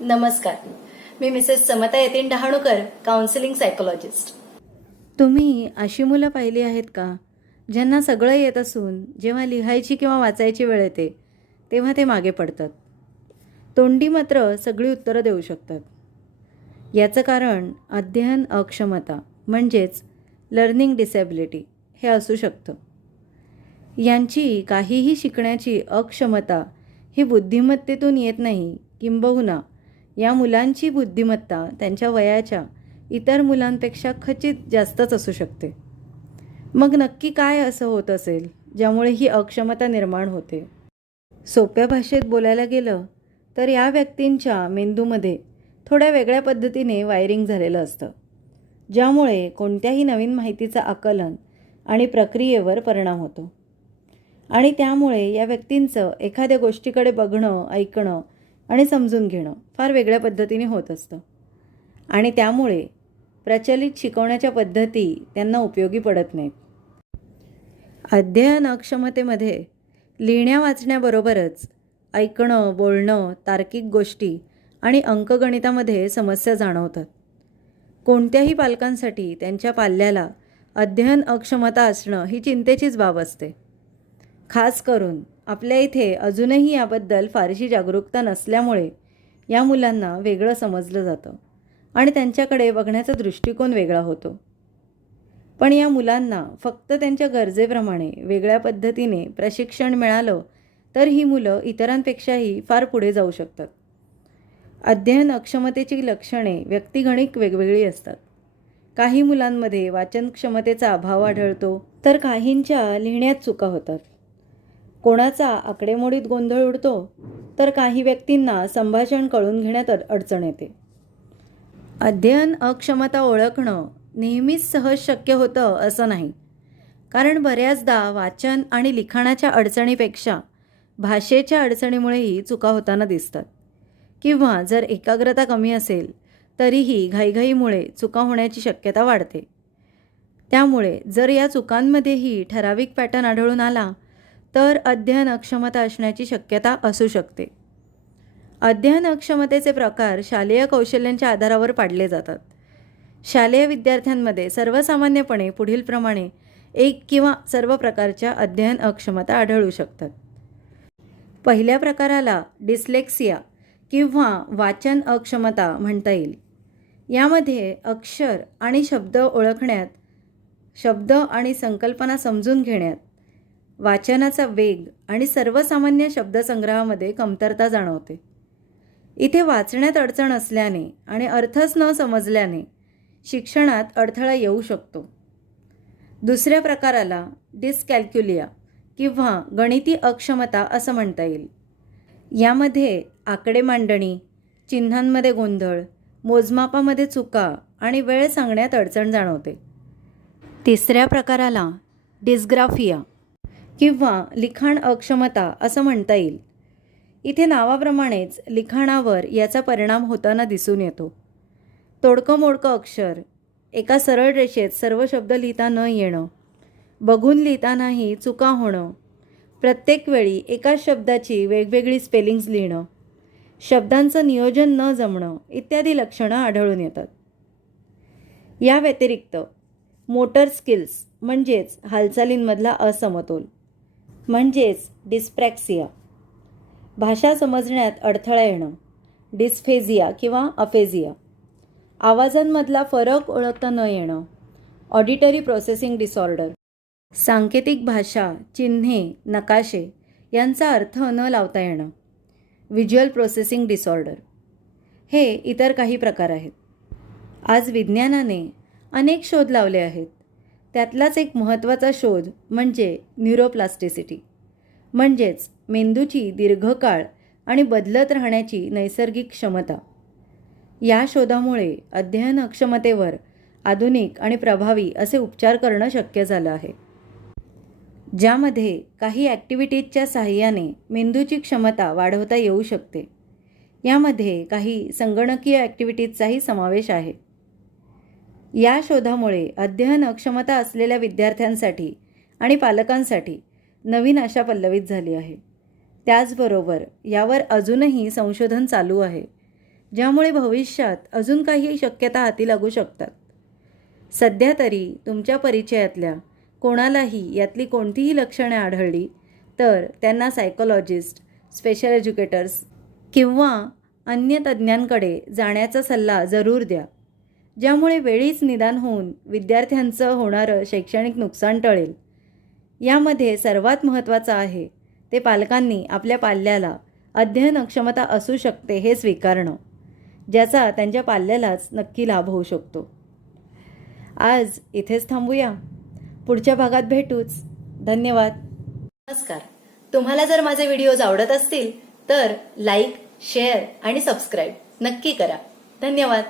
नमस्कार, मी मिसेस समता Yatin Dahanukar, counselling psychologist. तुम्ही अशी मुलं पाहिली आहेत का, ज्यांना सगळं येत असून जेव्हा लिहायची किंवा वाचायची वेळ येते तेव्हा ते मागे पडतात. तोंडी मात्र सगळी उत्तरं देऊ शकतात. याचं कारण अध्ययन अक्षमता म्हणजेच लर्निंग डिसॅबिलिटी हे असू शकतं. यांची काहीही शिकण्याची अक्षमता ही बुद्धिमत्तेतून येत नाही, किंबहुना या मुलांची बुद्धिमत्ता त्यांच्या वयाच्या इतर मुलांपेक्षा खचित जास्तच असू शकते. मग नक्की काय असं होत असेल ज्यामुळे ही अक्षमता निर्माण होते? सोप्या भाषेत बोलायला गेलं तर या व्यक्तींच्या मेंदूमध्ये थोड्या वेगळ्या पद्धतीने वायरिंग झालेलं असतं, ज्यामुळे कोणत्याही नवीन माहितीचं आकलन आणि प्रक्रियेवर परिणाम होतो. आणि त्यामुळे या व्यक्तींचं एखाद्या गोष्टीकडे बघणं, ऐकणं आणि समजून घेणं फार वेगळ्या पद्धतीने होत असतं. आणि त्यामुळे प्रचलित शिकवण्याच्या पद्धती त्यांना उपयोगी पडत नाहीत. अध्ययन अक्षमतेमध्ये लिहिण्या वाचण्याबरोबरच ऐकणं, बोलणं, तार्किक गोष्टी आणि अंकगणितामध्ये समस्या जाणवतात. कोणत्याही पालकांसाठी त्यांच्या पाल्याला अध्ययन अक्षमता असणं ही चिंतेचीच बाब असते. खास करून आपल्या इथे अजूनही याबद्दल फारशी जागरूकता नसल्यामुळे या मुलांना वेगळं समजलं जातं आणि त्यांच्याकडे बघण्याचा दृष्टिकोन वेगळा होतो. पण या मुलांना फक्त त्यांच्या गरजेप्रमाणे वेगळ्या पद्धतीने प्रशिक्षण मिळालं तर ही मुलं इतरांपेक्षाही फार पुढे जाऊ शकतात. अध्ययन अक्षमतेची लक्षणे व्यक्तिगणिक वेगवेगळी असतात. काही मुलांमध्ये वाचन क्षमतेचा अभाव आढळतो, तर काहींच्या लिहिण्यात चुका होतात. कोणाचा आकडेमोडीत गोंधळ उडतो, तर काही व्यक्तींना संभाषण कळून घेण्यात अडचण येते. अध्ययन अक्षमता ओळखणं नेहमीच सहज शक्य होतं असं नाही, कारण बऱ्याचदा वाचन आणि लिखाणाच्या अडचणीपेक्षा भाषेच्या अडचणीमुळेही चुका होताना दिसतात. किंवा जर एकाग्रता कमी असेल तरीही घाईघाईमुळे चुका होण्याची शक्यता वाढते. त्यामुळे जर या चुकांमध्येही ठराविक पॅटर्न आढळून आला तर अध्ययन अक्षमता असण्याची शक्यता असू शकते. अध्ययन अक्षमतेचे प्रकार शालेय कौशल्यांच्या आधारावर पाडले जातात. शालेय विद्यार्थ्यांमध्ये सर्वसामान्यपणे पुढीलप्रमाणे एक किंवा सर्व प्रकारच्या अध्ययन अक्षमता आढळू शकतात. पहिल्या प्रकाराला डिस्लेक्सिया किंवा वाचन अक्षमता म्हणता येईल. यामध्ये अक्षर आणि शब्द ओळखण्यात, शब्द आणि संकल्पना समजून घेण्यात, वाचनाचा वेग आणि सर्वसामान्य शब्दसंग्रहामध्ये कमतरता जाणवते. इथे वाचण्यात अडचण असल्याने आणि अर्थच न समजल्याने शिक्षणात अडथळा येऊ शकतो. दुसऱ्या प्रकाराला डिस्कॅल्क्युलिया किंवा गणिती अक्षमता असं म्हणता येईल. यामध्ये आकडे मांडणी, चिन्हांमध्ये गोंधळ, मोजमापामध्ये चुका आणि वेळ सांगण्यात अडचण जाणवते. तिसऱ्या प्रकाराला डिस्ग्राफिया किंवा लिखाण अक्षमता असं म्हणता येईल. इथे नावाप्रमाणेच लिखाणावर याचा परिणाम होताना दिसून येतो. तोडकं मोडकं अक्षर, एका सरळ रेषेत सर्व शब्द लिहिता न येणं, बघून लिहितानाही चुका होणं, प्रत्येक वेळी एकाच शब्दाची वेगवेगळी स्पेलिंग्ज लिहिणं, शब्दांचं नियोजन न जमणं इत्यादी लक्षणं आढळून येतात. या व्यतिरिक्त मोटर स्किल्स म्हणजेच हालचालींमधला असमतोल म्हणजेच डिस्प्रॅक्सिया, भाषा समजण्यात अडथळा येणं, डिस्फेजिया किंवा अफेजिया, आवाजांमधला फरक ओळखता न येणं, ऑडिटरी प्रोसेसिंग डिसऑर्डर, सांकेतिक भाषा, चिन्हे, नकाशे यांचा अर्थ न लावता येणं, व्हिज्युअल प्रोसेसिंग डिसऑर्डर हे इतर काही प्रकार आहेत. आज विज्ञानाने अनेक शोध लावले आहेत. त्यातलाच एक महत्त्वाचा शोध म्हणजे न्यूरोप्लास्टिसिटी म्हणजेच मेंदूची दीर्घकाळ आणि बदलत राहण्याची नैसर्गिक क्षमता. या शोधामुळे अध्ययन अक्षमतेवर आधुनिक आणि प्रभावी असे उपचार करणं शक्य झालं आहे, ज्यामध्ये काही ॲक्टिव्हिटीजच्या साहाय्याने मेंदूची क्षमता वाढवता येऊ शकते. यामध्ये काही संगणकीय ॲक्टिव्हिटीजचाही समावेश आहे. या शोधामुळे अध्ययन अक्षमता असलेल्या विद्यार्थ्यांसाठी आणि पालकांसाठी नवीन आशा पल्लवित झाली आहे. त्याचबरोबर यावर अजूनही संशोधन चालू आहे, ज्यामुळे भविष्यात अजून काही शक्यता हाती लागू शकतात. सध्या तरी तुमच्या परिचयातल्या कोणालाही यातली कोणतीही लक्षणे आढळली तर त्यांना सायकोलॉजिस्ट, स्पेशल एज्युकेटर्स किंवा अन्य तज्ज्ञांकडे जाण्याचा सल्ला जरूर द्या, ज्यामुळे वेळीच निदान होऊन विद्यार्थ्यांचं होणारं शैक्षणिक नुकसान टळेल. यामध्ये सर्वात महत्त्वाचं आहे ते पालकांनी आपल्या पाल्याला अध्ययन अक्षमता असू शकते हे स्वीकारणं, ज्याचा त्यांच्या पाल्यालाच नक्की लाभ होऊ शकतो. आज इथेच थांबूया. पुढच्या भागात भेटूच. धन्यवाद. नमस्कार. तुम्हाला जर माझे व्हिडिओज आवडत असतील तर लाईक, शेअर आणि सबस्क्राईब नक्की करा. धन्यवाद.